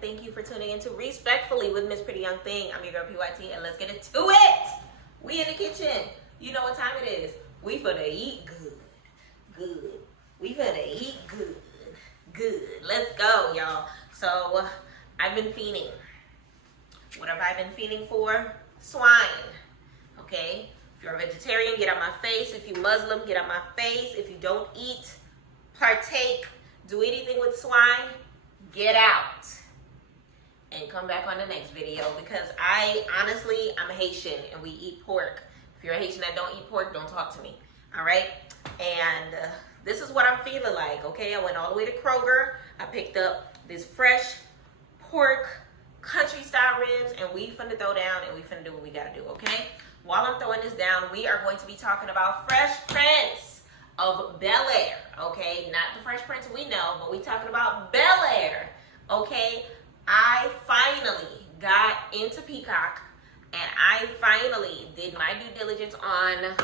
thank you for tuning in to Respectfully with Miss Pretty Young Thing. I'm your girl PYT, and let's get into it. We in the kitchen. You know what time it is. We finna eat good. We finna eat good. Let's go, y'all. So, I've been fiending. What have I been fiending for? Swine. Okay? If you're a vegetarian, get out my face. If you're Muslim, get out my face. If you don't eat, partake, do anything with swine, get out. And come back on the next video, because I'm Haitian and we eat pork. If you're a Haitian that don't eat pork, don't talk to me. All right? And this is what I'm feeling like, okay? I went all the way to Kroger. I picked up this fresh pork country style ribs, and we finna throw down and we finna do what we gotta do, okay? While I'm throwing this down, we are going to be talking about Fresh Prince of Bel-Air, okay? Not the Fresh Prince we know, but we talking about Bel-Air, okay? I finally got into Peacock, and I finally did my due diligence on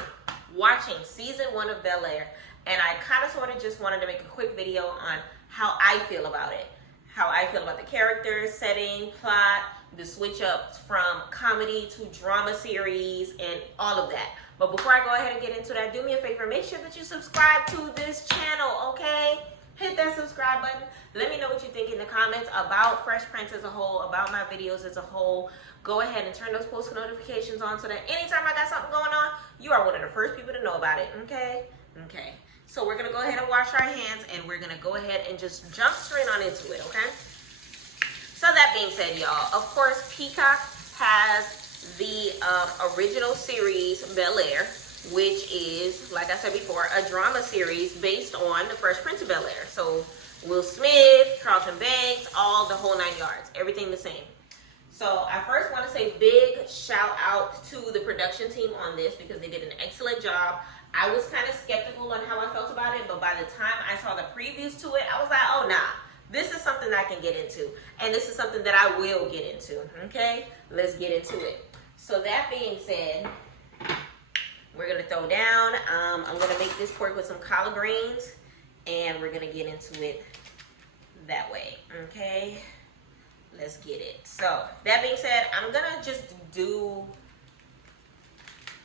watching season 1 of Bel-Air, and I kind of sort of just wanted to make a quick video on how I feel about it. How I feel about the characters, setting, plot, the switch up from comedy to drama series, and all of that. But before I go ahead and get into that, do me a favor, make sure that you subscribe to this channel, okay? Hit that subscribe button. Let me know what you think in the comments about Fresh Prince as a whole, about my videos as a whole. Go ahead and turn those post notifications on so that anytime I got something going on, you are one of the first people to know about it, okay? Okay. So we're going to go ahead and wash our hands, and we're going to go ahead and just jump straight on into it, okay? So that being said, y'all, of course, Peacock has the original series, Bel-Air, which is, like I said before, a drama series based on the Fresh Prince of Bel-Air. So Will Smith, Carlton Banks, all the whole 9 yards, everything the same. So I first want to say big shout out to the production team on this, because they did an excellent job. I was kind of skeptical on how I felt about it, but by the time I saw the previews to it, I was like, oh, nah, this is something I can get into. And this is something that I will get into, okay? Let's get into it. So that being said, we're going to throw down. I'm going to make this pork with some collard greens, and we're going to get into it that way, okay? Let's get it. So that being said, I'm going to just do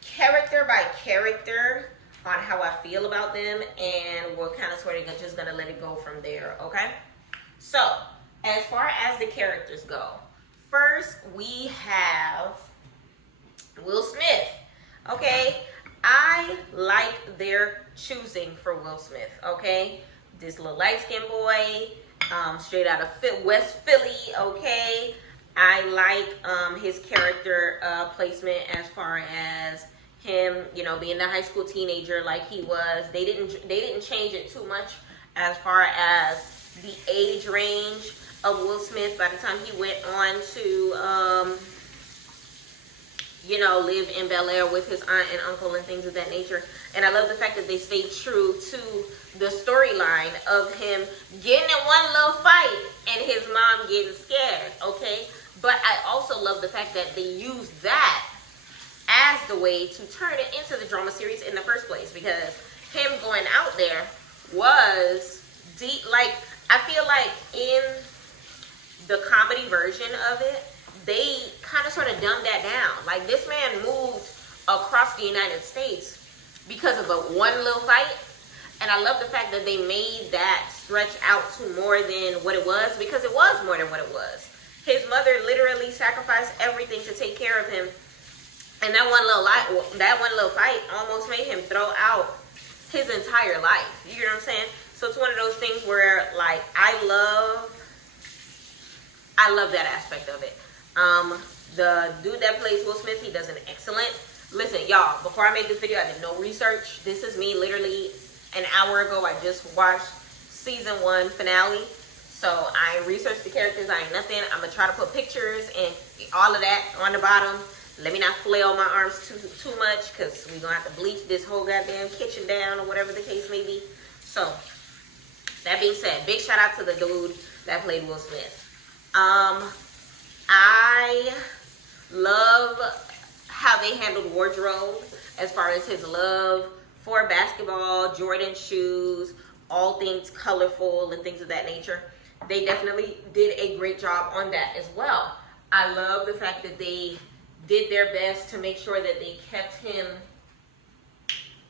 character by character on how I feel about them, and we're kind of sort of just gonna let it go from there, okay? So, as far as the characters go, first we have Will Smith, okay? I like their choosing for Will Smith, okay? This little light-skinned boy, straight out of West Philly, okay? I like his character placement as far as him, you know, being a high school teenager like he was. They didn't change it too much as far as the age range of Will Smith by the time he went on to, you know, live in Bel-Air with his aunt and uncle and things of that nature. And I love the fact that they stayed true to the storyline of him getting in one little fight and his mom getting scared, okay? But I also love the fact that they used that as the way to turn it into the drama series in the first place, because him going out there was deep. Like, I feel like in the comedy version of it, they kind of sort of dumbed that down. Like, this man moved across the United States because of one little fight, and I love the fact that they made that stretch out to more than what it was, because it was more than what it was. His mother literally sacrificed everything to take care of him. And that one little fight almost made him throw out his entire life. You know what I'm saying? So it's one of those things where, like, I love that aspect of it. The dude that plays Will Smith, he does an excellent. Listen, y'all, before I made this video, I did no research. This is me literally an hour ago. I just watched season 1 finale. So I researched the characters. I ain't nothing. I'm going to try to put pictures and all of that on the bottom. Let me not flail my arms too much, because we're going to have to bleach this whole goddamn kitchen down or whatever the case may be. So, that being said, big shout out to the dude that played Will Smith. I love how they handled wardrobe as far as his love for basketball, Jordan shoes, all things colorful and things of that nature. they definitely did a great job on that as well. I love the fact that they did their best to make sure that they kept him,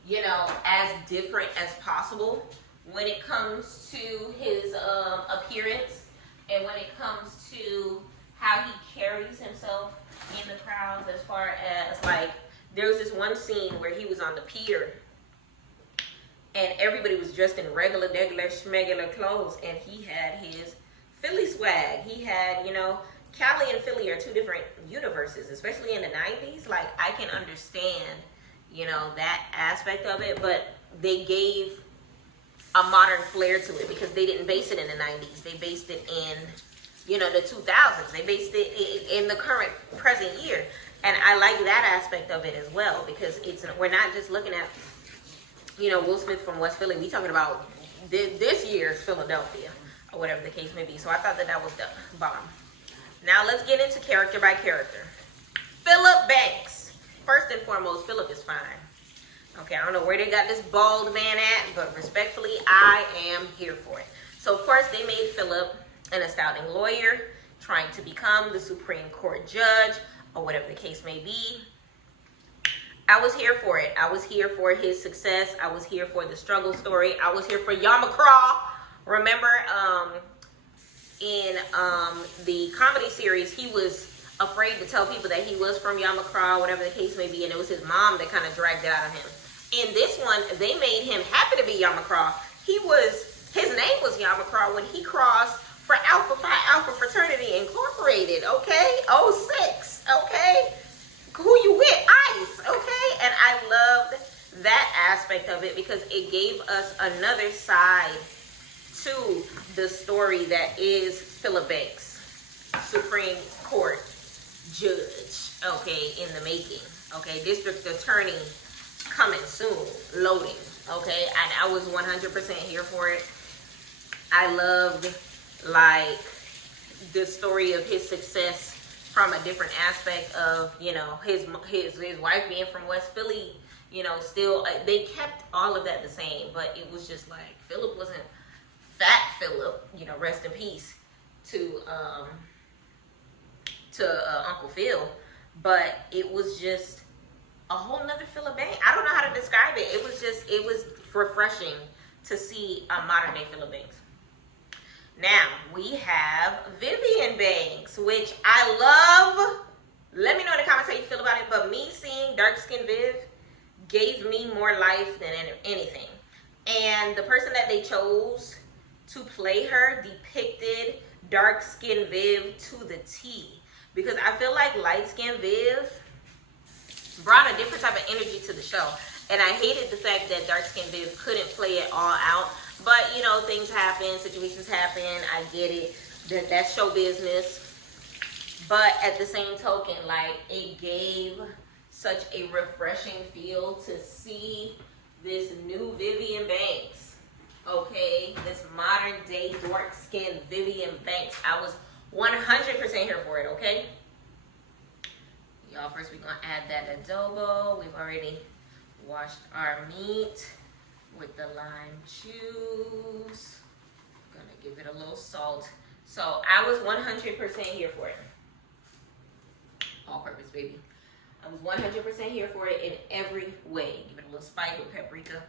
you know, as different as possible when it comes to his appearance and when it comes to how he carries himself in the crowds, as far as, like, there was this one scene where he was on the pier and everybody was dressed in regular schmegular clothes, and he had his Philly swag. He had, you know, Cali and Philly are two different universes, especially in the 90s. Like, I can understand, you know, that aspect of it, but they gave a modern flair to it because they didn't base it in the 90s. They based it in, you know, the 2000s. They based it in the current present year. And I like that aspect of it as well, because we're not just looking at, you know, Will Smith from West Philly. We talking about this year's Philadelphia, or whatever the case may be. So I thought that was the bomb. Now let's get into character by character. Philip Banks. First and foremost, Philip is fine. Okay, I don't know where they got this bald man at, but respectfully, I am here for it. So of course, they made Philip an astounding lawyer, trying to become the Supreme Court judge, or whatever the case may be. I was here for it. I was here for his success. I was here for the struggle story. I was here for Yamacraw. Remember, in the comedy series, he was afraid to tell people that he was from Yamacraw, whatever the case may be, and it was his mom that kind of dragged it out of him. In this one, they made him happy to be Yamacraw. His name was Yamacraw when he crossed for Alpha Phi Alpha Fraternity Incorporated, okay? 06, okay? Who you with? ICE, okay? And I loved that aspect of it because it gave us another side to the story that is Philip Banks, Supreme Court judge, okay, in the making, okay? District attorney coming soon, loading, okay? And I was 100% here for it. I loved, like, the story of his success from a different aspect of, you know, his wife being from West Philly, you know, still, they kept all of that the same, but it was just like, Philip wasn't fat Philip, you know, rest in peace to Uncle Phil, but it was just a whole nother Philip Banks. I don't know how to describe it. It was refreshing to see a modern day Philip Banks. Now, we have Vivian Banks, which I love. Let me know in the comments how you feel about it. But me seeing dark-skinned Viv gave me more life than anything. And the person that they chose to play her depicted dark-skinned Viv to the T. Because I feel like light-skinned Viv brought a different type of energy to the show. And I hated the fact that dark-skinned Viv couldn't play it all out. But, you know, things happen, situations happen. I get it. That's show business. But at the same token, like, it gave such a refreshing feel to see this new Vivian Banks. Okay? This modern day dark-skinned Vivian Banks. I was 100% here for it, okay? Y'all, first we're going to add that adobo. We've already washed our meat with the lime juice. Gonna give it a little salt. So I was 100% here for it. All purpose, baby. I was 100% here for it in every way. Give it a little spice with paprika.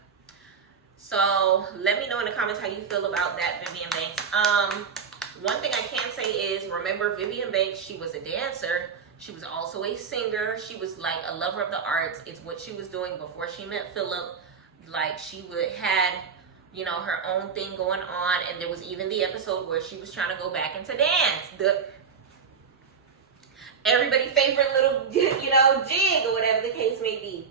So let me know in the comments how you feel about that Vivian Banks. One thing I can say is, remember Vivian Banks, she was a dancer. She was also a singer. She was like a lover of the arts. It's what she was doing before she met Philip. Like, she had, you know, her own thing going on, and there was even the episode where she was trying to go back into dance. Everybody's favorite little, you know, jig or whatever the case may be.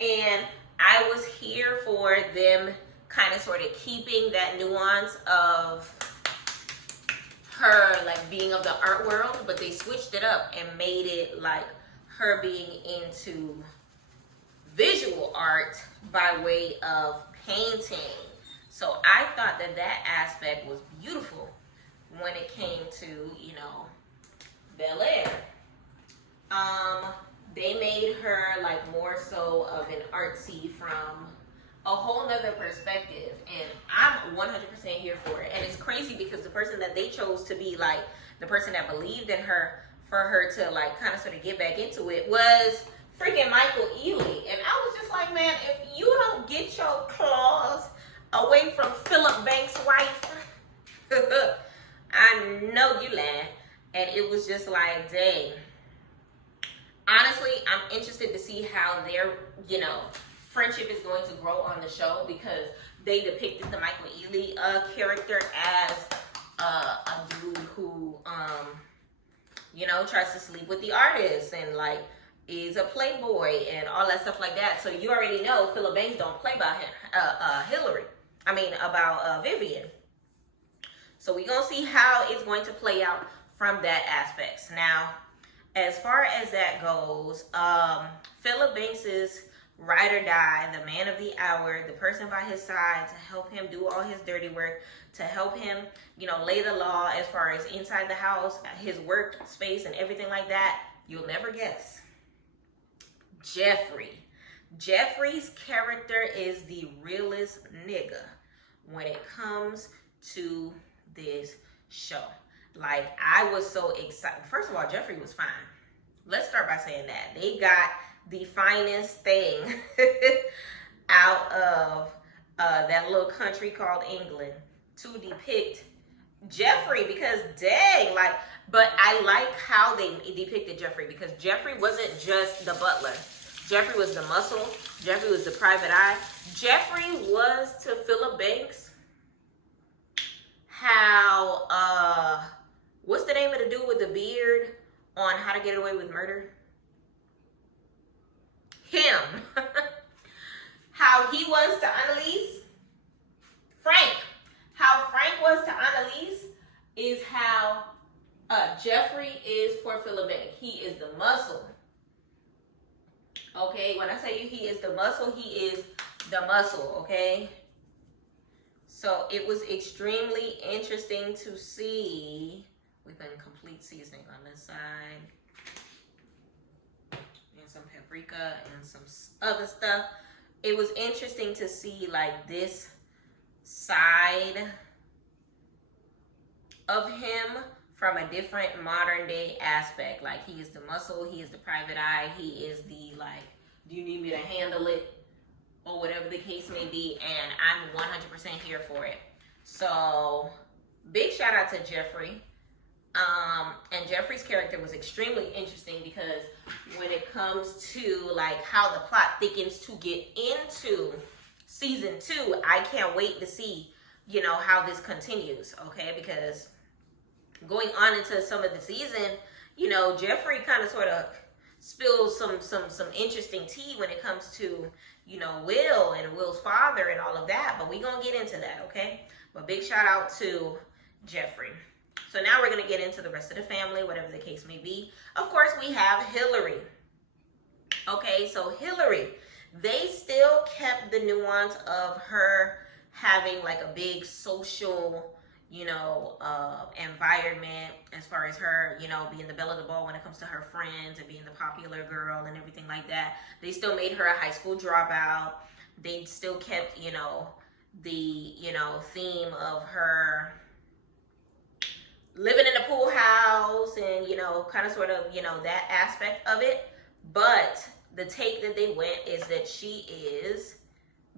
And I was here for them kind of sort of keeping that nuance of her, like, being of the art world, but they switched it up and made it like her being into visual art by way of painting. So I thought that aspect was beautiful when it came to, you know, Bel Air. They made her like more so of an artsy from a whole nother perspective, and I'm 100% here for it. And it's crazy because the person that they chose to be like the person that believed in her, for her to like kind of sort of get back into it, was freaking Michael Ealy. And I was just like, man, if you don't get your claws away from Philip Banks' wife, I know you lying. And it was just like, dang. Honestly, I'm interested to see how their, friendship is going to grow on the show, because they depicted the Michael Ealy character as a dude who, tries to sleep with the artists and like is a playboy and all that stuff like that. So you already know Philip Banks don't play about about Vivian. So we're gonna see how it's going to play out from that aspect. Now, as far as that goes, Philip Banks's ride or die, the man of the hour, the person by his side to help him do all his dirty work, to help him, lay the law as far as inside the house, his work space and everything like that, you'll never guess. Jeffrey. Jeffrey's character is the realest nigga when it comes to this show. Like, I was so excited. First of all, Jeffrey was fine. Let's start by saying that. They got the finest thing out of that little country called England to depict Jeffrey, because dang, but I like how they depicted Jeffrey, because Jeffrey wasn't just the butler. Jeffrey was the muscle. Jeffrey was the private eye. Jeffrey was to Philip Banks how, what's the name of the dude with the beard on How to Get Away with Murder? Him. How he was to Annalise. Frank. How Frank was to Annalise is how Jeffrey is for Philip Banks. He is the muscle. Okay, when I say he is the muscle, he is the muscle, okay? So it was extremely interesting to see. We've been complete seasoning on this side. And some paprika and some other stuff. It was interesting to see like this side of him from a different modern day aspect. Like, he is the muscle, he is the private eye, he is the like, do you need me to handle it? Or whatever the case may be, and I'm 100% here for it. So, big shout out to Jeffrey. And Jeffrey's character was extremely interesting, because when it comes to like how the plot thickens to get into season 2, I can't wait to see, how this continues, okay? Because going on into some of the season, Jeffrey kind of sort of spills some interesting tea when it comes to, Will and Will's father and all of that. But we're going to get into that, okay? But big shout out to Jeffrey. So now we're going to get into the rest of the family, whatever the case may be. Of course, we have Hillary. Okay, so Hillary, they still kept the nuance of her having like a big social, environment, as far as her, being the belle of the ball when it comes to her friends and being the popular girl and everything like that. They still made her a high school dropout. They still kept, the, theme of her living in a pool house and, kind of sort of, that aspect of it. But the take that they went is that she is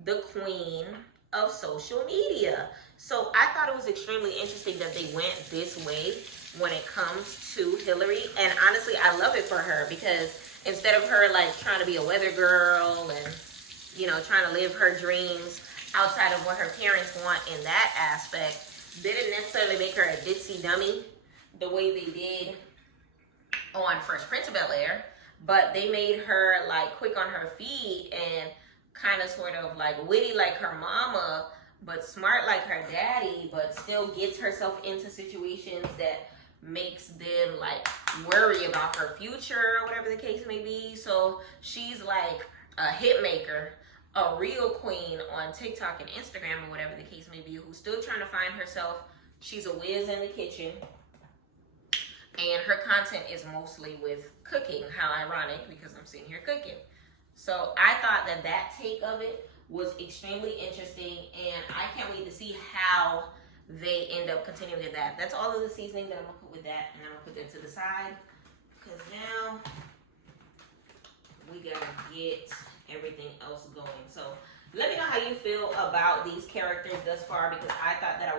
the queen of social media. So I thought it was extremely interesting that they went this way when it comes to Hillary. And honestly, I love it for her, because instead of her like trying to be a weather girl and, trying to live her dreams outside of what her parents want in that aspect, they didn't necessarily make her a ditzy dummy the way they did on Fresh Prince of Bel-Air, but they made her like quick on her feet and kind of sort of like witty like her mama, but smart like her daddy, but still gets herself into situations that makes them like worry about her future or whatever the case may be. So she's like a hit maker, a real queen on TikTok and Instagram or whatever the case may be, who's still trying to find herself. She's a whiz in the kitchen, and her content is mostly with cooking. How ironic, because I'm sitting here cooking. So I thought that take of it was extremely interesting, and I can't wait to see how they end up continuing with that. That's all of the seasoning that I'm gonna put with that, and I'm gonna put that to the side because now we gotta get everything else going. So let me know how you feel about these characters thus far, because I thought that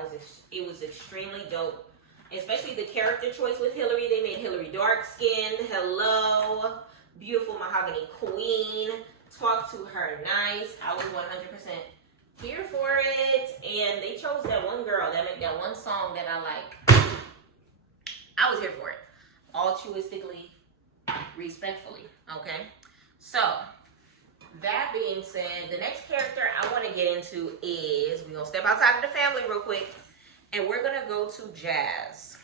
it was extremely dope, especially the character choice with Hillary. They made Hillary dark skinned. Hello, beautiful mahogany queen. Talk to her nice. I was 100% here for it, and they chose that one girl that made that one song that I like. I was here for it, altruistically, respectfully. Okay, so that being said, the next character I want to get into is, we're gonna step outside of the family real quick, and we're gonna go to Jazz.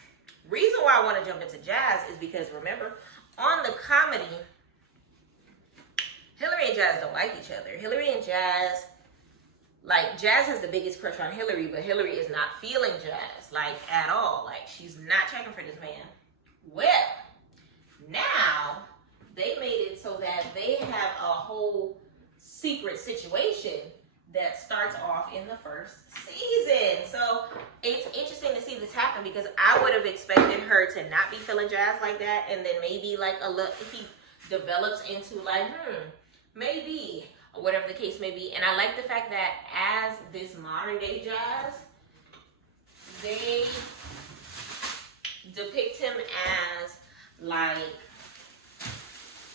Reason why I want to jump into Jazz is because, remember, on the comedy, Hillary and Jazz don't like each other. Hillary and Jazz, like, Jazz has the biggest crush on Hillary, but Hillary is not feeling Jazz, like, at all. Like, she's not checking for this man. Well, now they made it so that they have a whole secret situation that starts off in the first season. So it's interesting to see this happen, because I would have expected her to not be feeling Jazz like that, and then maybe like he develops into like, maybe, or whatever the case may be. And I like the fact that as this modern day Jazz, they depict him as like,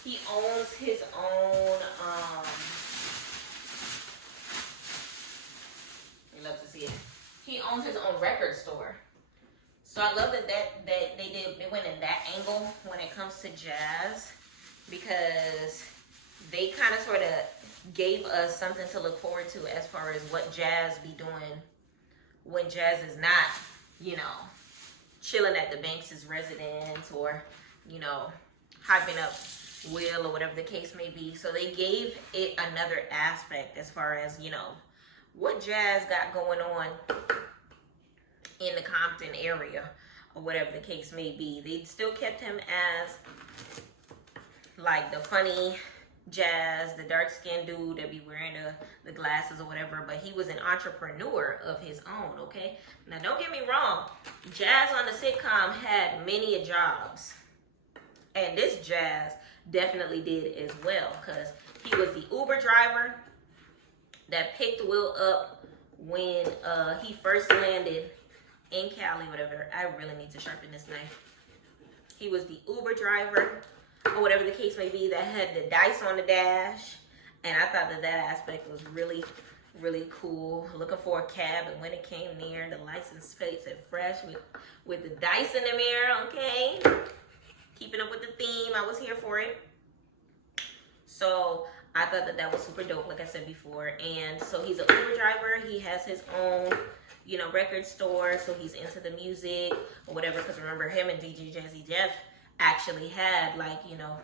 he owns his own, you love to see it. He owns his own record store. So I love that they went in that angle when it comes to Jazz, because they kind of sort of gave us something to look forward to as far as what Jazz be doing when Jazz is not, you know, chilling at the Banks' residence, or, you know, hyping up Will, or whatever the case may be. So they gave it another aspect as far as, you know, what Jazz got going on in the Compton area, or whatever the case may be. They still kept him as like the funny Jazz, the dark-skinned dude that be wearing the glasses or whatever, but he was an entrepreneur of his own, okay? Now, don't get me wrong. Jazz on the sitcom had many jobs, and this Jazz definitely did as well, because he was the Uber driver that picked Will up when he first landed in Cali, whatever. I really need to sharpen this knife. He was the Uber driver, or whatever the case may be, that had the dice on the dash. And I thought that aspect was really, really cool. Looking for a cab, and when it came near, the license plate said fresh with the dice in the mirror, okay? Keeping up with the theme, I was here for it. So I thought that was super dope, like I said before. And so he's an Uber driver. He has his own, you know, record store. So he's into the music or whatever. Because remember, him and DJ Jazzy Jeff actually had, like, you know,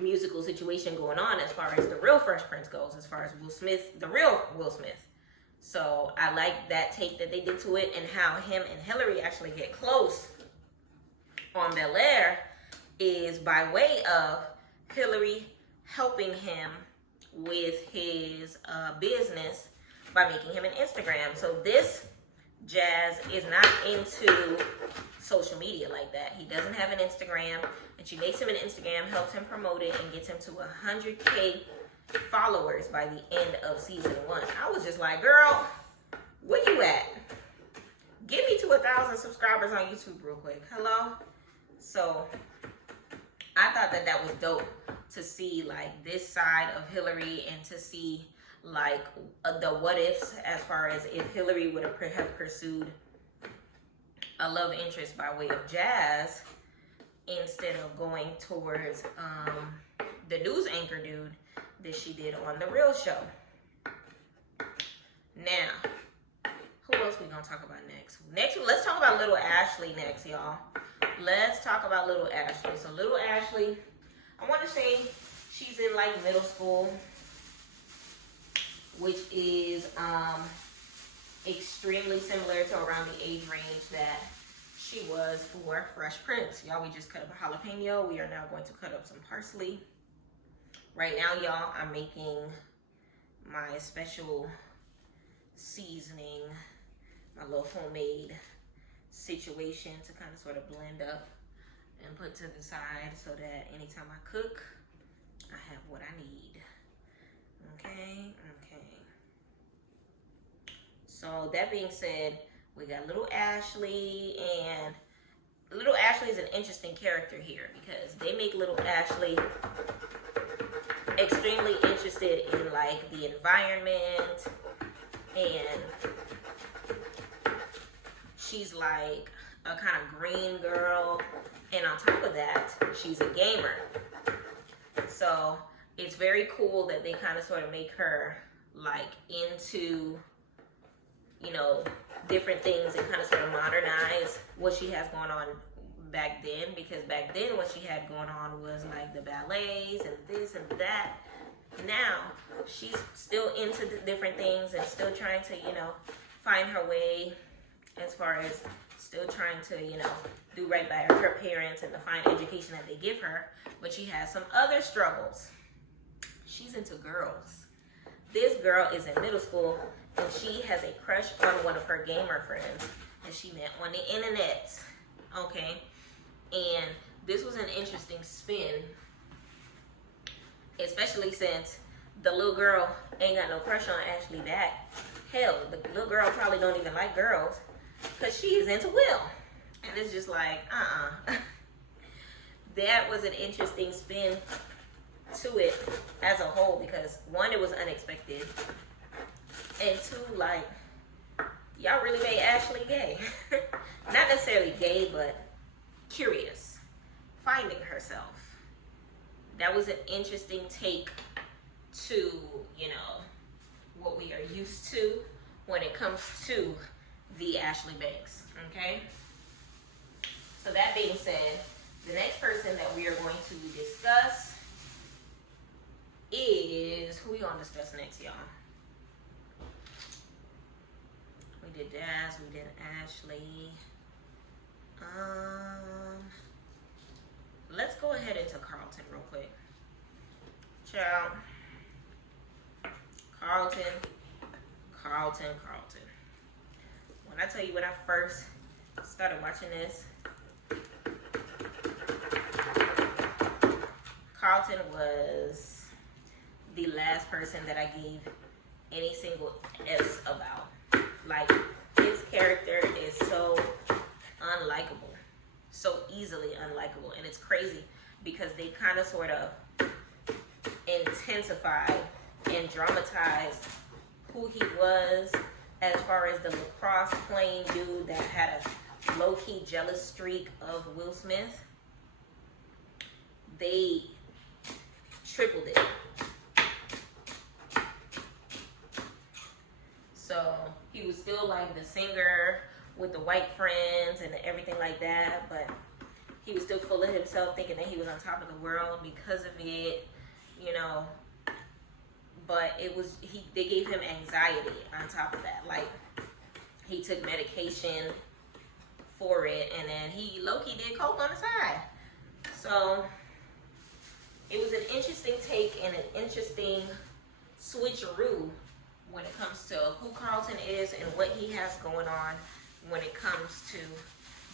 musical situation going on as far as the real Fresh Prince goes, as far as Will Smith, the real Will Smith. So I like that take that they did to it, and how him and Hillary actually get close on Bel Air is by way of Hillary helping him with his business by making him an Instagram. So this Jazz is not into social media like that. He doesn't have an Instagram, and she makes him an Instagram, helps him promote it, and gets him to 100K followers by the end of season 1. I was just like, girl, where you at? Get me to 1,000 subscribers on YouTube real quick. Hello? So I thought that was dope to see, like, this side of Hillary, and to see, like, the what ifs as far as if Hillary would have pursued a love interest by way of Jazz instead of going towards the news anchor dude that she did on The Real Show. Now, who else we gonna talk about next? Let's talk about Little Ashley next, y'all. Let's talk about Little Ashley. So Little Ashley, I want to say she's in like middle school, which is extremely similar to around the age range that she was for Fresh Prince. Y'all, we just cut up a jalapeno. We are now going to cut up some parsley. Right now, y'all, I'm making my special seasoning, my little homemade situation to kind of sort of blend up and put to the side so that anytime I cook, I have what I need. Okay. So that being said, we got little Ashley, and little Ashley is an interesting character here because they make little Ashley extremely interested in like the environment, and she's like a kind of green girl, and on top of that, she's a gamer. So it's very cool that they kind of sort of make her like into, you know, different things and kind of sort of modernize what she has going on back then, because back then what she had going on was like the ballets and this and that. Now she's still into the different things and still trying to, you know, find her way as far as still trying to, you know, do right by her parents and the fine education that they give her. But she has some other struggles. She's into girls. This girl is in middle school and she has a crush on one of her gamer friends that she met on the internet. Okay. And this was an interesting spin, especially since the little girl ain't got no crush on Ashley back. Hell, the little girl probably don't even like girls because she is into Will. And it's just like, That was an interesting spin to it as a whole because one, it was unexpected. And two, like, y'all really made Ashley gay. Not necessarily gay, but curious, finding herself. That was an interesting take to, you know, what we are used to when it comes to the Ashley Banks, okay? So that being said, the next person that we are going to discuss is, who we gonna discuss next, y'all? We did Daz, we did Ashley. Let's go ahead into Carlton real quick. Ciao. Carlton. When I tell you when I first started watching this, Carlton was the last person that I gave any single S about. Like, his character is so unlikable, so easily unlikable, and it's crazy because they kind of sort of intensified and dramatized who he was as far as the lacrosse playing dude that had a low-key jealous streak of Will Smith. They tripled it. So he was still like the singer with the white friends and everything like that, but he was still full of himself, thinking that he was on top of the world because of it, you know. But it was, they gave him anxiety on top of that. Like, he took medication for it, and then he low-key did coke on the side. So it was an interesting take and an interesting switcheroo when it comes to who Carlton is and what he has going on when it comes to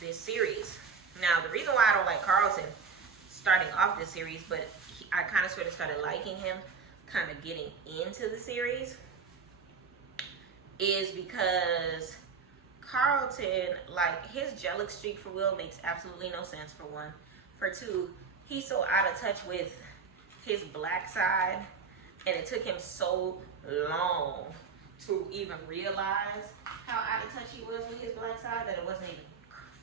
this series. Now, the reason why I don't like Carlton starting off this series, but I kind of sort of started liking him kind of getting into the series, is because Carlton, like, his jealous streak for Will makes absolutely no sense, for one. For two, he's so out of touch with his black side, and it took him so long to even realize how out of touch he was with his black side that it wasn't even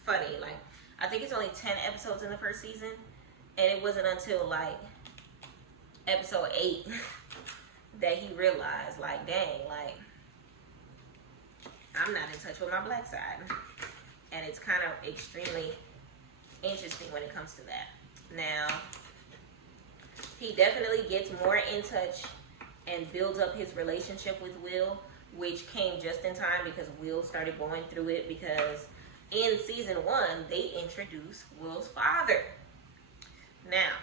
funny. Like, I think it's only 10 episodes in the first season, and it wasn't until like episode 8 that he realized, like, dang, like, I'm not in touch with my black side. And it's kind of extremely interesting when it comes to that. Now, he definitely gets more in touch and builds up his relationship with Will, which came just in time because Will started going through it, because in season 1, they introduced Will's father. Now,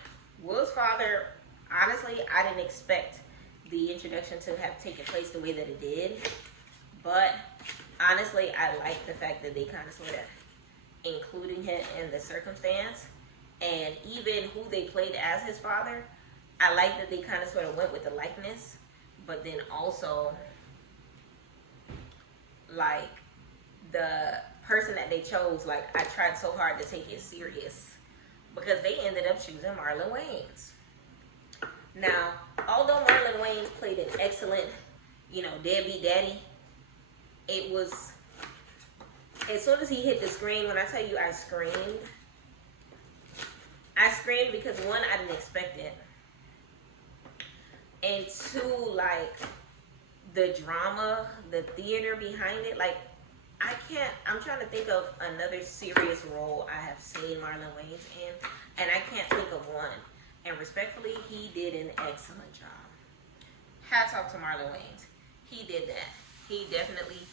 Will's father, honestly, I didn't expect the introduction to have taken place the way that it did. But honestly, I like the fact that they kind of sort of including him in the circumstance, and even who they played as his father. I like that they kind of sort of went with the likeness, but then also like the person that they chose, like I tried so hard to take it serious because they ended up choosing Marlon Wayans. Now, although Marlon Wayans played an excellent, deadbeat daddy, it was, as soon as he hit the screen, when I tell you I screamed because one, I didn't expect it. And two, like, the drama, the theater behind it, like, I'm trying to think of another serious role I have seen Marlon Wayans in, and I can't think of one. And respectfully, he did an excellent job. Hats off to Marlon Wayans. He did that. He definitely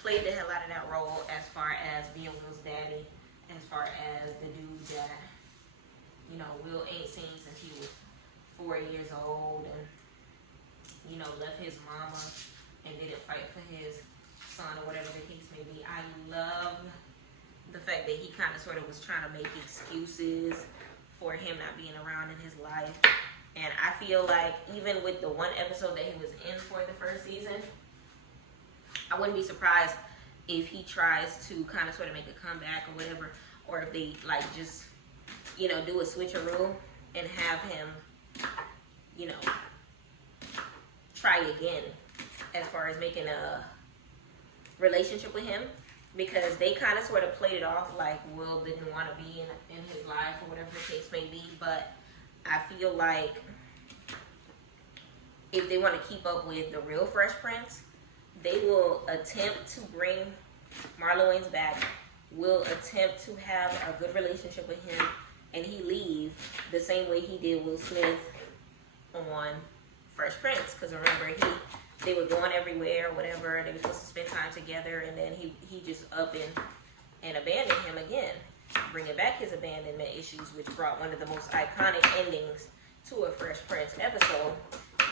played the hell out of that role as far as being Will's daddy, as far as the dude that, Will ain't seen since he was 4 years old and, left his mama and didn't fight for his son or whatever the case may be. I love the fact that he kind of sort of was trying to make excuses for him not being around in his life. And I feel like even with the one episode that he was in for the first season, I wouldn't be surprised if he tries to kind of sort of make a comeback or whatever, or if they like just, do a switcheroo and have him, try again as far as making a relationship with him, because they kind of sort of played it off like Will didn't want to be in his life or whatever the case may be. But I feel like if they want to keep up with the real Fresh Prince, they will attempt to bring Marlon Wayans back, will attempt to have a good relationship with him, and he leave the same way he did Will Smith on Fresh Prince. Because remember, they were going everywhere, whatever. They were supposed to spend time together, and then he just up and abandoned him again, bringing back his abandonment issues, which brought one of the most iconic endings to a Fresh Prince episode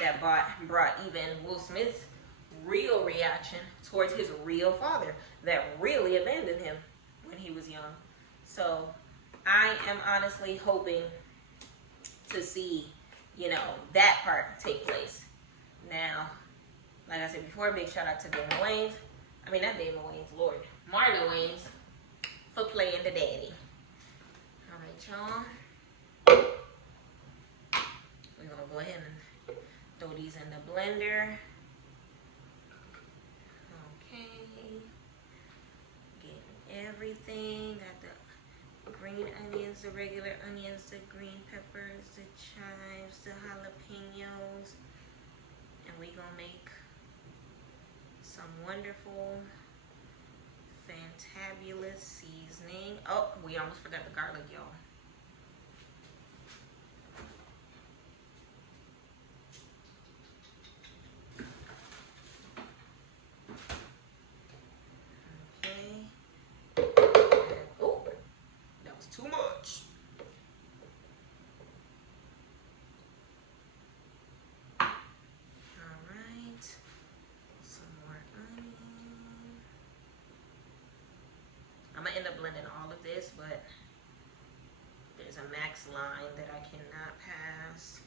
that brought even Will Smith's real reaction towards his real father that really abandoned him when he was young. So I am honestly hoping to see, that part take place. Now, like I said before, big shout out to Damon Wayans. I mean, not Damon Wayans, Lord. Marlon Wayans for playing the daddy. All right, y'all. We're going to go ahead and throw these in the blender. Okay. Getting everything. Got the green onions, the regular onions, the green peppers, the chives, the jalapenos. And we going to make some wonderful, fantabulous seasoning. Oh, we almost forgot the garlic, y'all. Okay. Oh, that was too much. I'm gonna end up blending all of this, but there's a max line that I cannot pass.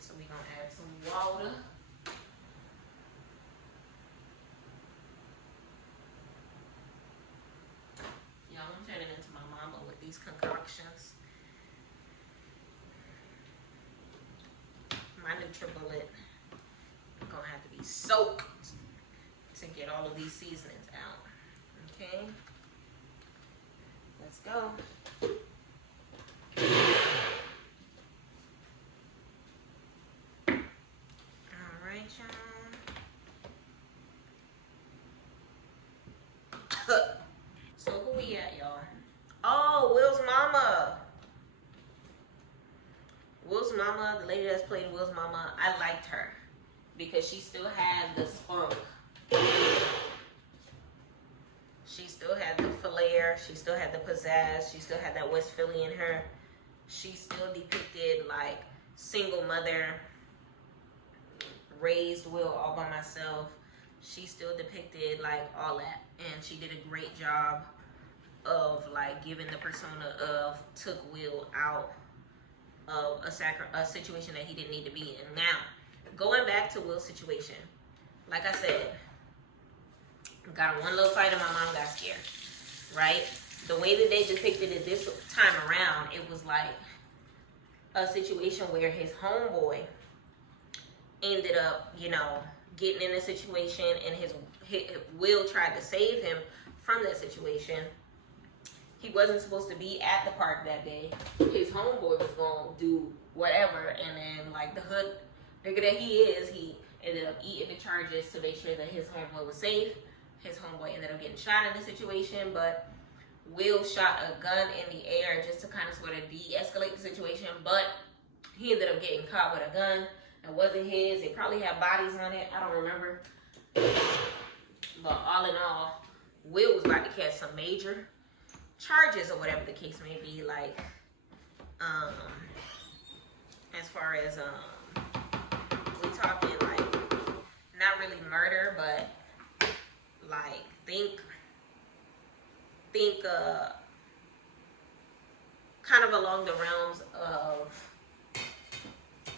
So we're gonna add some water. Y'all, I'm turning into my mama with these concoctions. My NutriBullet gonna have to be soaked to get all of these seasonings out. Okay. Let's go. All right, y'all. So who we at, y'all? Oh, Will's mama. Will's mama, the lady that's playing Will's mama, I liked her because she still had the spunk. She still had the flair. She still had the pizzazz. She still had that West Philly in her. She still depicted like single mother, raised Will all by myself. She still depicted like all that, and she did a great job of like giving the persona of took Will out of a situation that he didn't need to be in. Now, going back to Will's situation, like I said, got in one little fight and my mom got scared, right? The way that they depicted it this time around, it was like a situation where his homeboy ended up, you know, getting in a situation, and his Will tried to save him from that situation. He wasn't supposed to be at the park that day. His homeboy was going to do whatever, and then like the hood nigga that he is, he ended up eating the charges to make sure that his homeboy was safe. His homeboy ended up getting shot in the situation, but Will shot a gun in the air just to kind of sort of de-escalate the situation, but he ended up getting caught with a gun. It wasn't his. It probably had bodies on it. I don't remember. But all in all, Will was about to catch some major charges or whatever the case may be. Like, as far as we talking like not really murder, but like think kind of along the realms of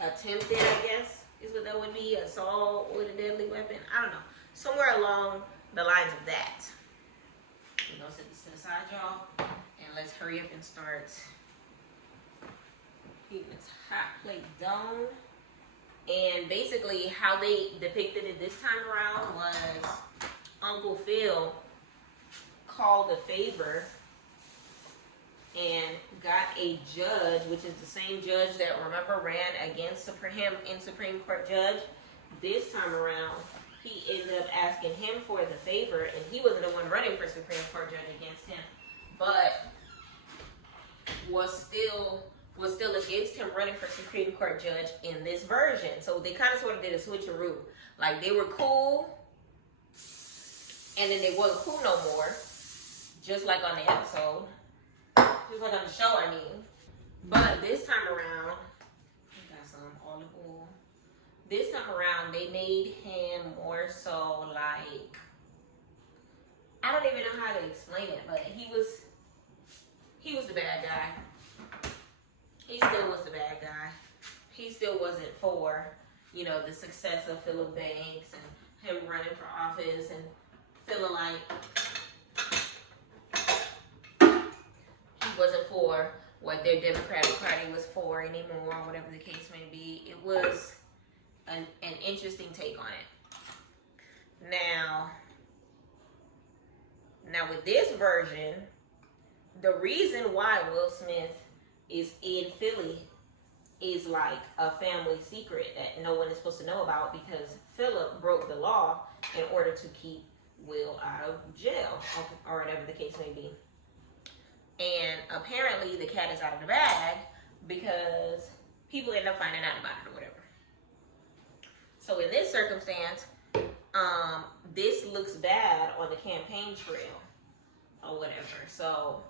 attempted, I guess, is what that would be, assault with a deadly weapon. I don't know. Somewhere along the lines of that. We're gonna set this to the side, y'all, and let's hurry up and start keeping this hot plate down. And basically how they depicted it this time around was Uncle Phil called a favor and got a judge, which is the same judge that, remember, ran against him in Supreme Court judge. This time around, he ended up asking him for the favor, and he wasn't the one running for Supreme Court judge against him, but was still against him running for Supreme Court judge in this version. So they kind of sort of did a switcheroo. Like, they were cool, and then they wasn't cool no more, just like on the episode. Just like on the show, I mean. But this time around, I got some olive oil. This time around, they made him more so like, I don't even know how to explain it, but he was the bad guy. He still was the bad guy. He still wasn't for, you know, the success of Philip Banks and him running for office and feeling like wasn't for what their Democratic Party was for anymore, whatever the case may be. It was an interesting take on it. Now with this version, the reason why Will Smith is in Philly is like a family secret that no one is supposed to know about, because Philip broke the law in order to keep Will out of jail, or whatever the case may be. And apparently the cat is out of the bag because people end up finding out about it or whatever. So in this circumstance, this looks bad on the campaign trail or whatever. So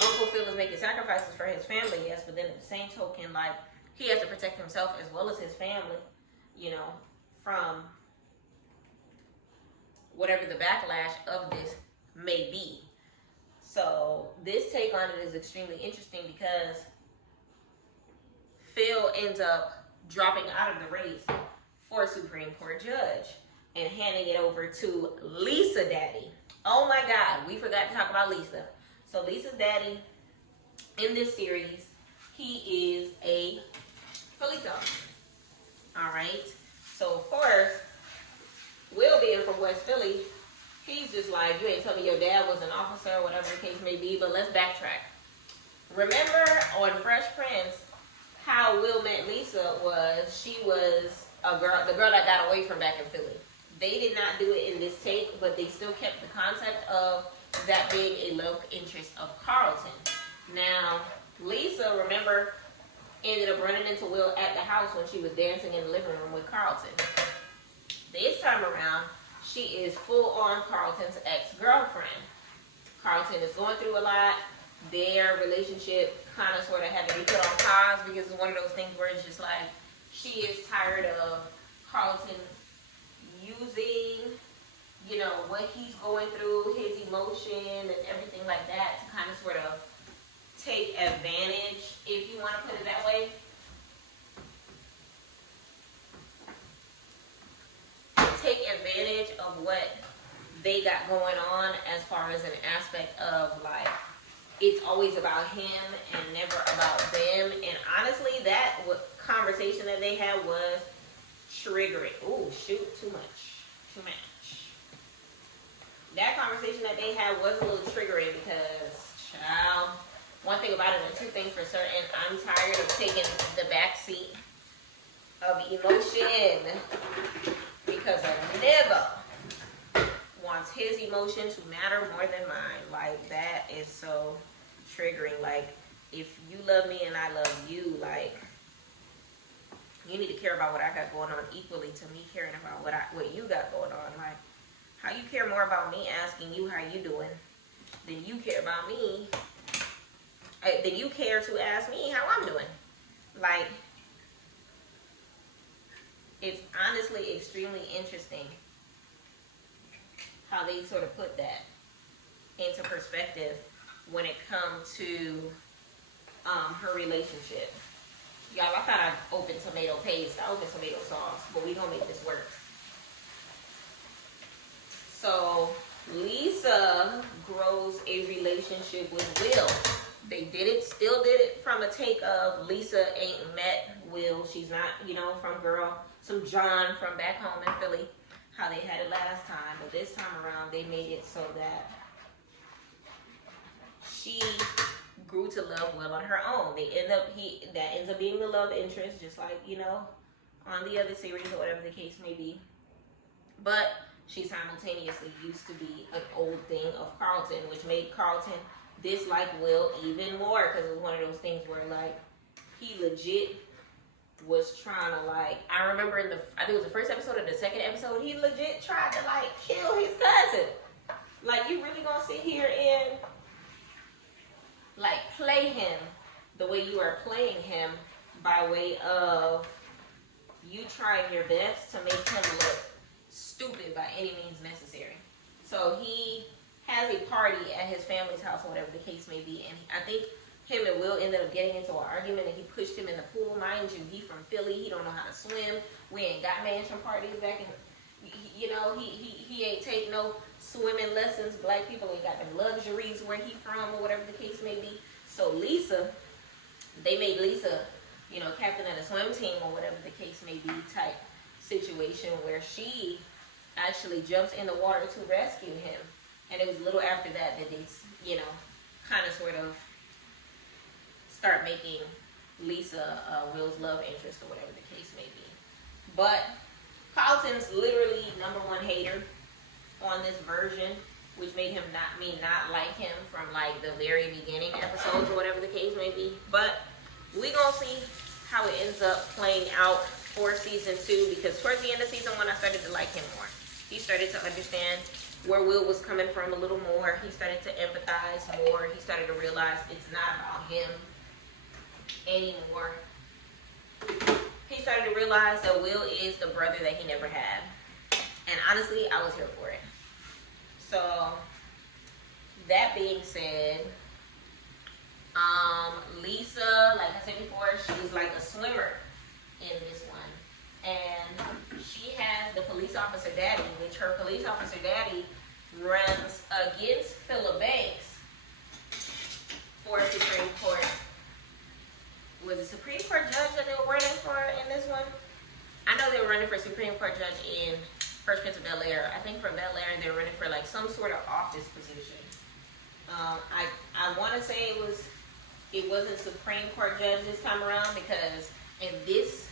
Uncle Phil is making sacrifices for his family, yes, but then at the same token, like, he has to protect himself as well as his family, you know, from whatever the backlash of this may be. So this take on it is extremely interesting because Phil ends up dropping out of the race for a Supreme Court judge and handing it over to Lisa Daddy. Oh my God, we forgot to talk about Lisa. So Lisa's daddy in this series, he is a police officer. All right. So of course, Will being from West Philly, he's just like, you ain't tell me your dad was an officer or whatever the case may be, but let's backtrack. Remember on Fresh Prince, how Will met Lisa was, she was the girl that got away from back in Philly. They did not do it in this take, but they still kept the concept of that being a love interest of Carlton. Now, Lisa, remember, ended up running into Will at the house when she was dancing in the living room with Carlton. This time around, she is full on Carlton's ex-girlfriend. Carlton is going through a lot. Their relationship kind of sort of had to be put on pause because it's one of those things where it's just like, she is tired of Carlton using, you know, what he's going through, his emotion and everything like that to kind of sort of take advantage, if you want to put it that way. Take advantage of what they got going on as far as an aspect of like, it's always about him and never about them. And honestly, that conversation that they had was triggering. Oh, shoot, too much. That conversation that they had was a little triggering because, child, one thing about it, and two things for certain, I'm tired of taking the back seat of emotion because a nigga wants his emotion to matter more than mine. Like, that is so triggering. Like, if you love me and I love you, like, you need to care about what I got going on equally to me caring about what you got going on. Like, how you care more about me asking you how you doing than you care about me, than you care to ask me how I'm doing. Like, it's honestly extremely interesting how they sort of put that into perspective when it comes to her relationship. Y'all, I thought I'd open tomato paste. I opened tomato sauce, but we gonna make this work. So Lisa grows a relationship with Will. They still did it from a take of Lisa ain't met Will. She's not, you know, from some John from back home in Philly, how they had it last time. But this time around, they made it so that she grew to love Will on her own. That ends up being the love interest, just like, you know, on the other series or whatever the case may be. But she simultaneously used to be an old thing of Carlton, which made Carlton dislike Will even more, because it was one of those things where, like, he legit was trying to, like, I remember I think it was the first episode or the second episode, he legit tried to, like, kill his cousin. Like, you really gonna sit here and, like, play him the way you are playing him by way of you trying your best to make him look stupid by any means necessary. So he has a party at his family's house, or whatever the case may be, and I think him and Will ended up getting into an argument, and he pushed him in the pool. Mind you, he from Philly, he don't know how to swim. We ain't got mansion parties back in, you know, he ain't take no swimming lessons. Black people ain't got the luxuries where he from, or whatever the case may be. So they made Lisa, you know, captain of the swim team, or whatever the case may be, type situation where she actually jumps in the water to rescue him. And it was a little after that they, you know, kind of sort of start making Lisa Will's love interest, or whatever the case may be. But Carlton's literally #1 hater on this version, which made him not like him from, like, the very beginning episodes, or whatever the case may be. But we gonna see how it ends up playing out for season 2, because towards the end of season 1, I started to like him more. He started to understand where Will was coming from a little more. He started to empathize more. He started to realize it's not about him anymore. He started to realize that Will is the brother that he never had. And honestly, I was here for it. So, that being said, Lisa, like I said before, she's like a swimmer in this one. And she has the police officer daddy, which her police officer daddy runs against Philip Banks for Supreme Court. Was it Supreme Court judge that they were running for in this one? I know they were running for Supreme Court judge in Fresh Prince of Bel-Air. I think for Bel-Air they were running for, like, some sort of office position. I want to say it wasn't Supreme Court judge this time around, because in this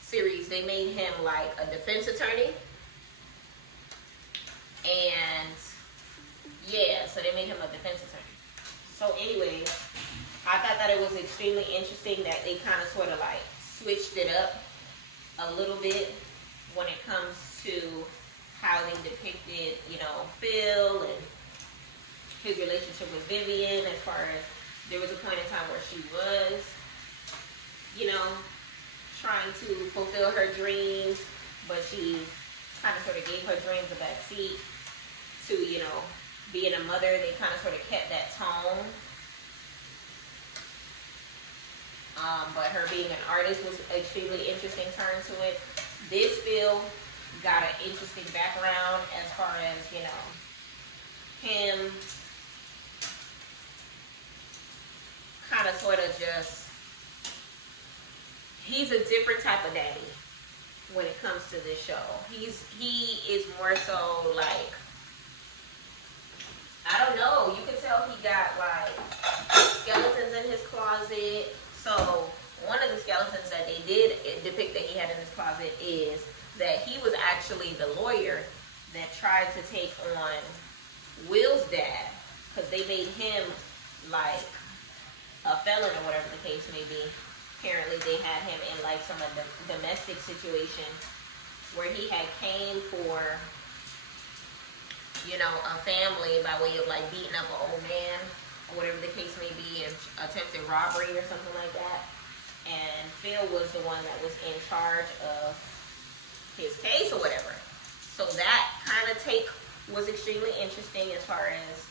series they made him like a defense attorney, and yeah, so they made him a defense attorney. So anyway, I thought that it was extremely interesting that they kind of sort of like switched it up a little bit when it comes to how they depicted, you know, Phil and his relationship with Vivian, as far as there was a point in time where she was, you know, trying to fulfill her dreams but she kind of sort of gave her dreams a back seat to, you know, being a mother. They kind of sort of kept that tone. But her being an artist was an extremely interesting turn to it. This film got an interesting background as far as, you know, him kind of sort of just, he's a different type of daddy when it comes to this show. He is more so like, I don't know, you can tell he got like skeletons in his closet. So one of the skeletons that they did depict that he had in his closet is that he was actually the lawyer that tried to take on Will's dad, because they made him like a felon or whatever the case may be. Apparently they had him in like some domestic situation where he had came for, you know, a family by way of like beating up an old man or whatever the case may be, and attempted robbery or something like that. And Phil was the one that was in charge of his case or whatever. So that kind of take was extremely interesting as far as,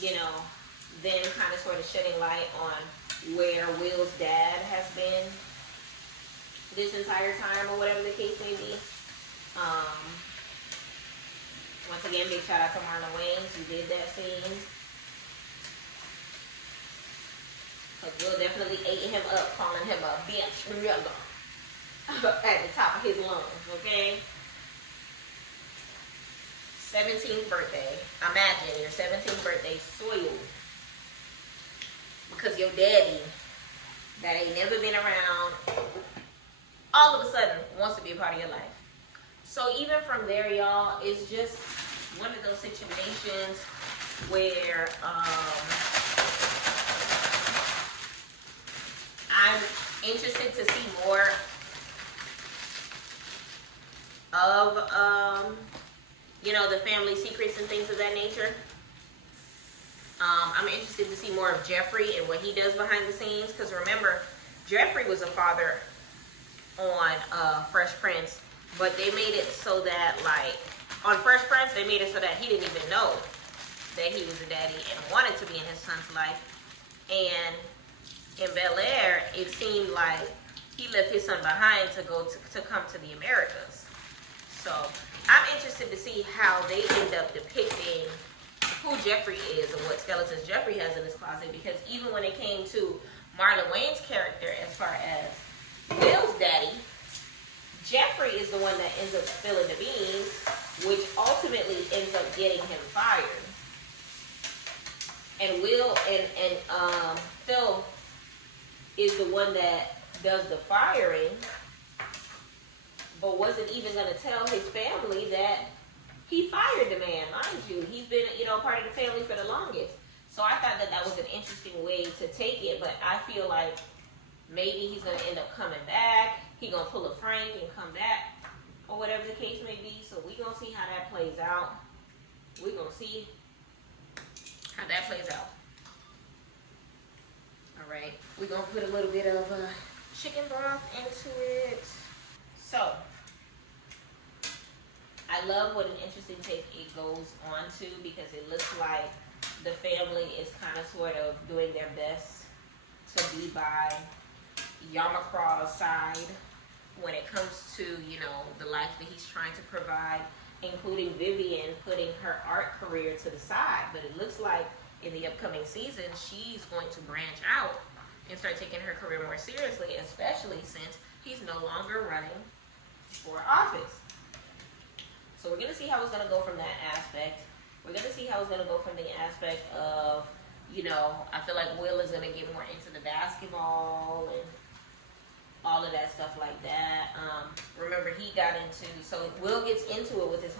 you know, then kind of sort of shedding light on where Will's dad has been this entire time or whatever the case may be. Once again, big shout out to Marlon Wayans who did that scene. Because Will definitely ate him up, calling him a bitch at the top of his lungs, okay? 17th birthday. Imagine your 17th birthday soiled because your daddy that ain't never been around all of a sudden wants to be a part of your life. So even from there, y'all, it's just one of those situations where I'm interested to see more of, you know, the family secrets and things of that nature. I'm interested to see more of Jeffrey and what he does behind the scenes. Because remember, Jeffrey was a father on Fresh Prince. But they made it so that, like, on Fresh Prince, they made it so that he didn't even know that he was a daddy and wanted to be in his son's life. And in Bel Air, it seemed like he left his son behind to go to come to the Americas. So I'm interested to see how they end up depicting who Jeffrey is and what skeletons Jeffrey has in his closet. Because even when it came to Marlon Wayans' character, as far as Will's daddy, Jeffrey is the one that ends up spilling the beans, which ultimately ends up getting him fired. And Will and Phil is the one that does the firing, but wasn't even going to tell his family that he fired the man. Mind you, he's been, you know, part of the family for the longest. So I thought that that was an interesting way to take it, but I feel like maybe he's going to end up coming back. He going to pull a Frank and come back, or whatever the case may be. So we going to see how that plays out. We going to see how that plays out. All right, we're going to put a little bit of chicken broth into it. So, I love what an interesting take it goes on to, because it looks like the family is kind of sort of doing their best to be by Yamacraw's side when it comes to, you know, the life that he's trying to provide, including Vivian putting her art career to the side. But it looks like in the upcoming season, she's going to branch out and start taking her career more seriously, especially since he's no longer running for office. So we're going to see how it's going to go from that aspect. We're going to see how it's going to go from the aspect of, you know, I feel like Will is going to get more into the basketball and all of that stuff like that. Remember, he got into, so Will gets into it with his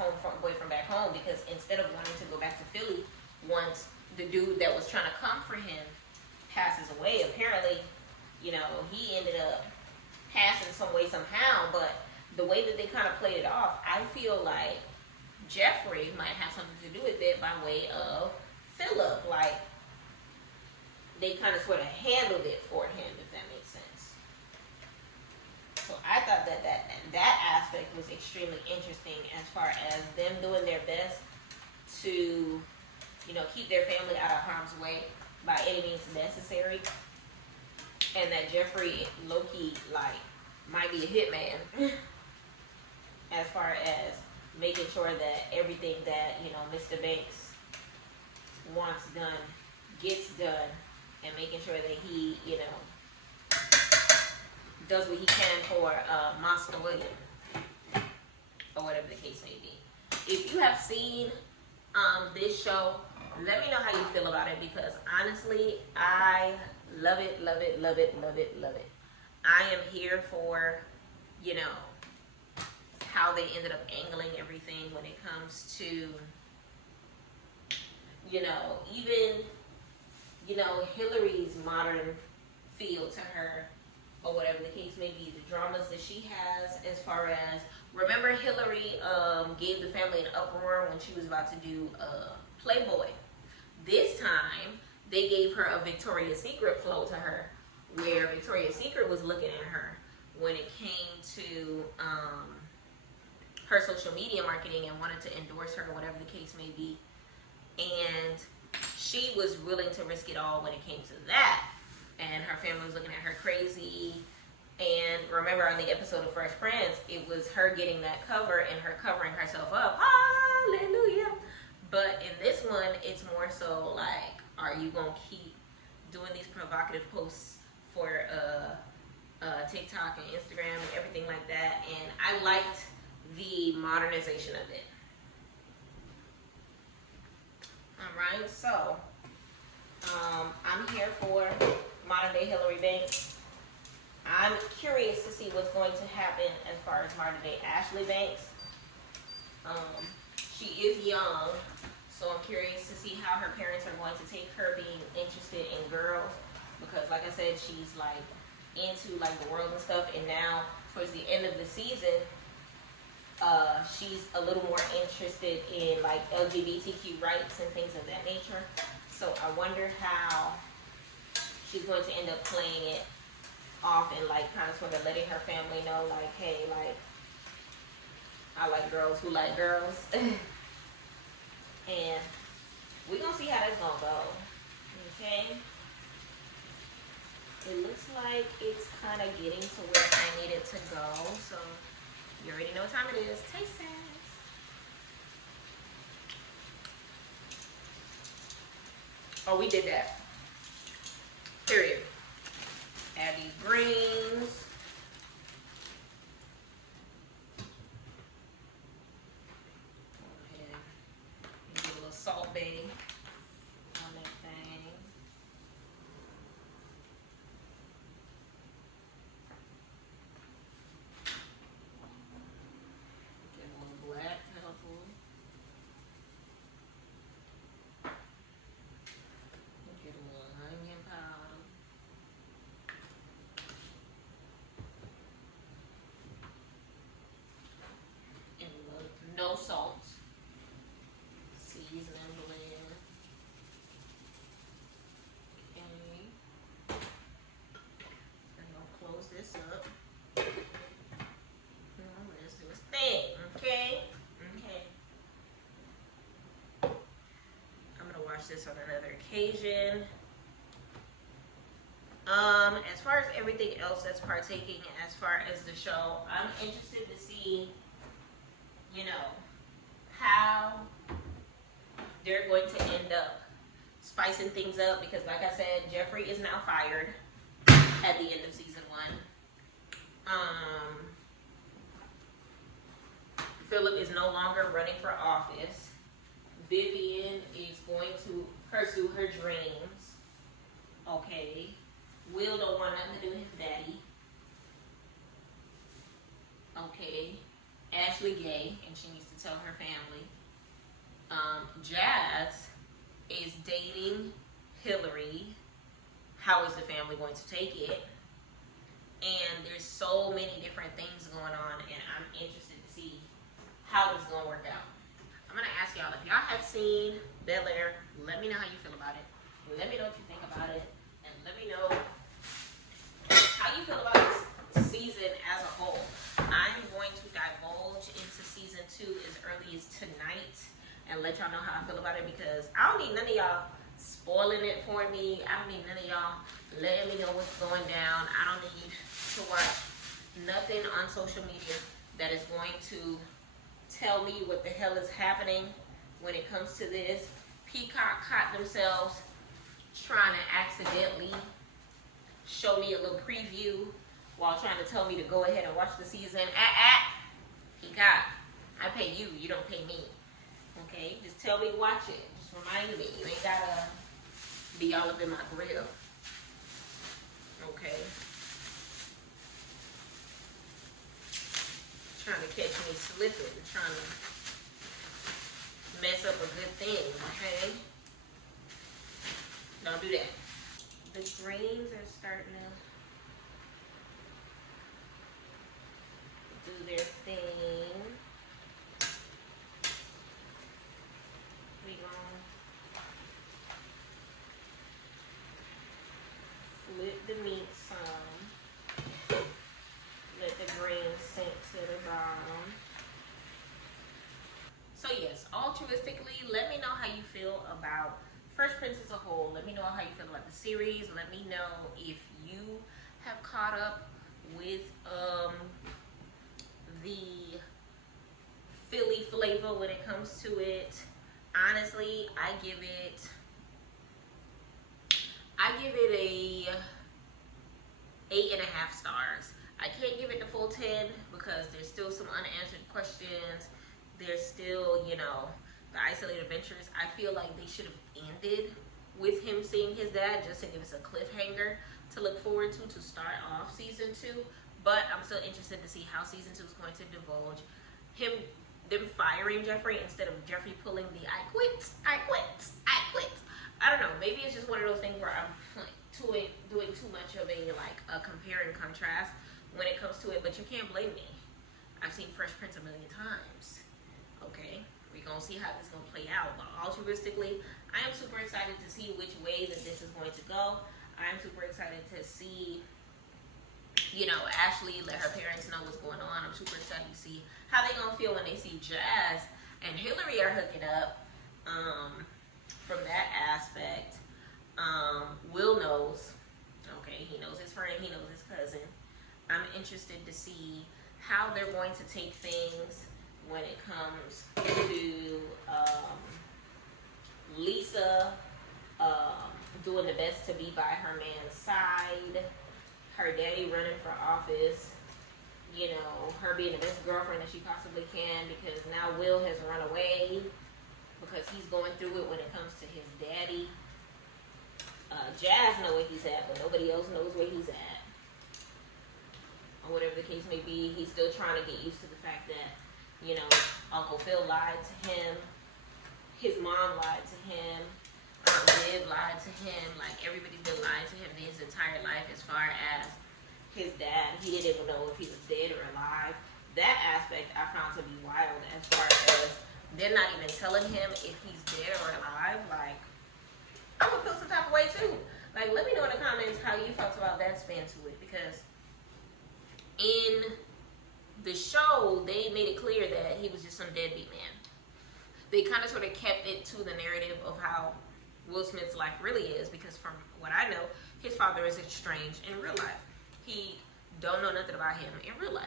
boyfriend back home, because instead of wanting to go back to Philly, once the dude that was trying to come for him passes away, apparently, you know, he ended up passing some way somehow. But the way that they kind of played it off, I feel like Jeffrey might have something to do with it by way of Philip. Like, they kind of sort of handled it for him, if that makes sense. So I thought that aspect was extremely interesting as far as them doing their best to, you know, keep their family out of harm's way by any means necessary. And that Jeffrey, low-key, like, might be a hitman as far as making sure that everything that, you know, Mr. Banks wants done gets done, and making sure that he, you know, does what he can for Master William, or whatever the case may be. If you have seen this show, let me know how you feel about it, because honestly, I love it, love it, love it, love it, love it. I am here for, you know, how they ended up angling everything when it comes to, you know, even, you know, Hillary's modern feel to her, or whatever the case may be, the dramas that she has as far as, remember Hillary gave the family an uproar when she was about to do Playboy. This time, they gave her a Victoria's Secret flow to her, where Victoria's Secret was looking at her when it came to her social media marketing and wanted to endorse her, whatever the case may be. And she was willing to risk it all when it came to that. And her family was looking at her crazy. And remember on the episode of Fresh Prince, it was her getting that cover and her covering herself up. Hallelujah. But in this one, it's more so like, are you going to keep doing these provocative posts for TikTok and Instagram and everything like that? And I liked the modernization of it. Alright, so I'm here for modern day Hillary Banks. I'm curious to see what's going to happen as far as modern day Ashley Banks. She is young, so I'm curious to see how her parents are going to take her being interested in girls, because like I said, she's like into like the world and stuff, and now towards the end of the season, she's a little more interested in like LGBTQ rights and things of that nature. So I wonder how she's going to end up playing it off and like kind of sort of letting her family know like, hey, like, I like girls who like girls. And we're going to see how that's going to go. Okay? It looks like it's kind of getting to where I need it to go. So you already know what time it is. Taste test. Oh, we did that. Period. Add these greens. Go ahead and get a little salt bay on that thing. Get a little black pepper. Get a little onion powder. And no salt. Season and blend. Okay. And I'll close this up. Let's do its thing. Okay? Okay. I'm gonna watch this on another occasion. As far as everything else that's partaking, as far as the show, I'm interested to see, you know, how they're going to end up spicing things up, because like I said, Jeffrey is now fired at the end of season 1. Philip is no longer running for office. Vivian is going to pursue her dreams. Okay. Will don't want nothing to do with his daddy. Okay. Ashley gay, and she needs to tell her family. Jazz is dating Hillary. How is the family going to take it? And there's so many different things going on, and I'm interested to see how this is going to work out. I'm going to ask y'all, if y'all have seen Bel Air, let me know how you feel about it. Let me know what you think about it. And let me know how you feel about this season as a whole. I'm going to divulge let y'all know how I feel about it, because I don't need none of y'all spoiling it for me. I don't need none of y'all letting me know what's going down. I don't need to watch nothing on social media that is going to tell me what the hell is happening when it comes to this. Peacock caught themselves trying to accidentally show me a little preview while trying to tell me to go ahead and watch the season. Peacock, I pay you, you don't pay me. Okay, just tell me to watch it. Just remind me. You ain't gotta be all up in my grill. Okay. Trying to catch me slipping, trying to mess up a good thing, okay? Don't do that. The greens are starting to do their thing. We gonna flip the meat some. Let the greens sink to the bottom. So yes, altruistically, let me know how you feel about Fresh Prince as a whole. Let me know how you feel about the series. Let me know if you have caught up with the Philly flavor when it comes to it. Honestly, I give it a 8.5 stars. I can't give it the full 10 because there's still some unanswered questions. There's still, you know, the isolated adventures. I feel like they should have ended with him seeing his dad, just to give us a cliffhanger to look forward to start off season 2. But I'm still interested to see how season 2 is going to divulge. Them firing Jeffrey instead of Jeffrey pulling the I quit. I don't know. Maybe it's just one of those things where I'm like doing too much of a compare and contrast when it comes to it. But you can't blame me. I've seen Fresh Prince a million times. Okay, we're gonna see how this is gonna play out. But altruistically, I am super excited to see which way that this is going to go. I'm super excited to see, you know, Ashley let her parents know what's going on. I'm super excited to see how they gonna feel when they see Jazz and Hillary are hooking up. From that aspect, Will knows. Okay, he knows his friend, he knows his cousin. I'm interested to see how they're going to take things when it comes to Lisa doing the best to be by her man's side, her daddy running for office, you know, her being the best girlfriend that she possibly can, because now Will has run away because he's going through it when it comes to his daddy. Jazz knows where he's at, but nobody else knows where he's at. Or whatever the case may be, he's still trying to get used to the fact that, you know, Uncle Phil lied to him, his mom lied to him, Aunt Viv lied to him. Like, everybody's been lying to him his entire life as far as his dad. He didn't even know if he was dead or alive. That aspect I found to be wild, as far as they're not even telling him if he's dead or alive. Like, I would feel some type of way too. Like, let me know in the comments how you felt about that spin to it, because in the show, they made it clear that he was just some deadbeat man. They kind of sort of kept it to the narrative of how Will Smith's life really is, because from what I know, his father is estranged in real life. He don't know nothing about him in real life.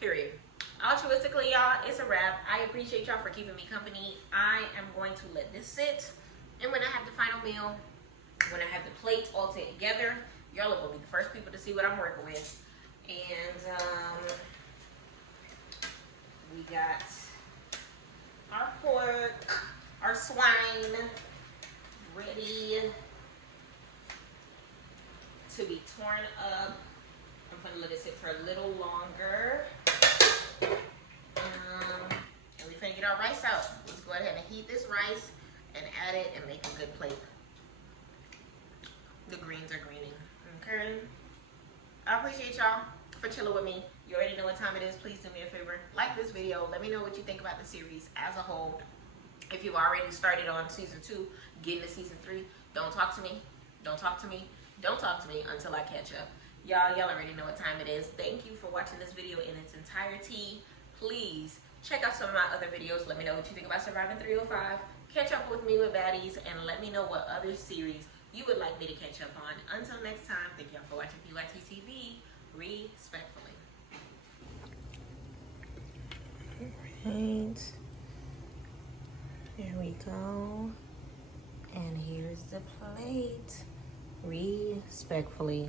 Period. Altruistically, y'all, it's a wrap. I appreciate y'all for keeping me company. I am going to let this sit, and when I have the final meal, when I have the plate all together, y'all are going to be the first people to see what I'm working with. And we got our pork, our swine, ready to be torn up. I'm going to let it sit for a little longer. And we're going to get our rice out. Let's go ahead and heat this rice and add it and make a good plate. The greens are greening. Okay. I appreciate y'all for chilling with me. You already know what time it is. Please do me a favor. Like this video. Let me know what you think about the series as a whole. If you've already started on season 2, get into season 3. Don't talk to me. Don't talk to me. Don't talk to me until I catch up. Y'all already know what time it is. Thank you for watching this video in its entirety. Please check out some of my other videos. Let me know what you think about Surviving 305. Catch up with me with baddies, and let me know what other series you would like me to catch up on. Until next time, thank y'all for watching PYT TV. Respectfully. Alright. There we go. And here's the plate. Respectfully.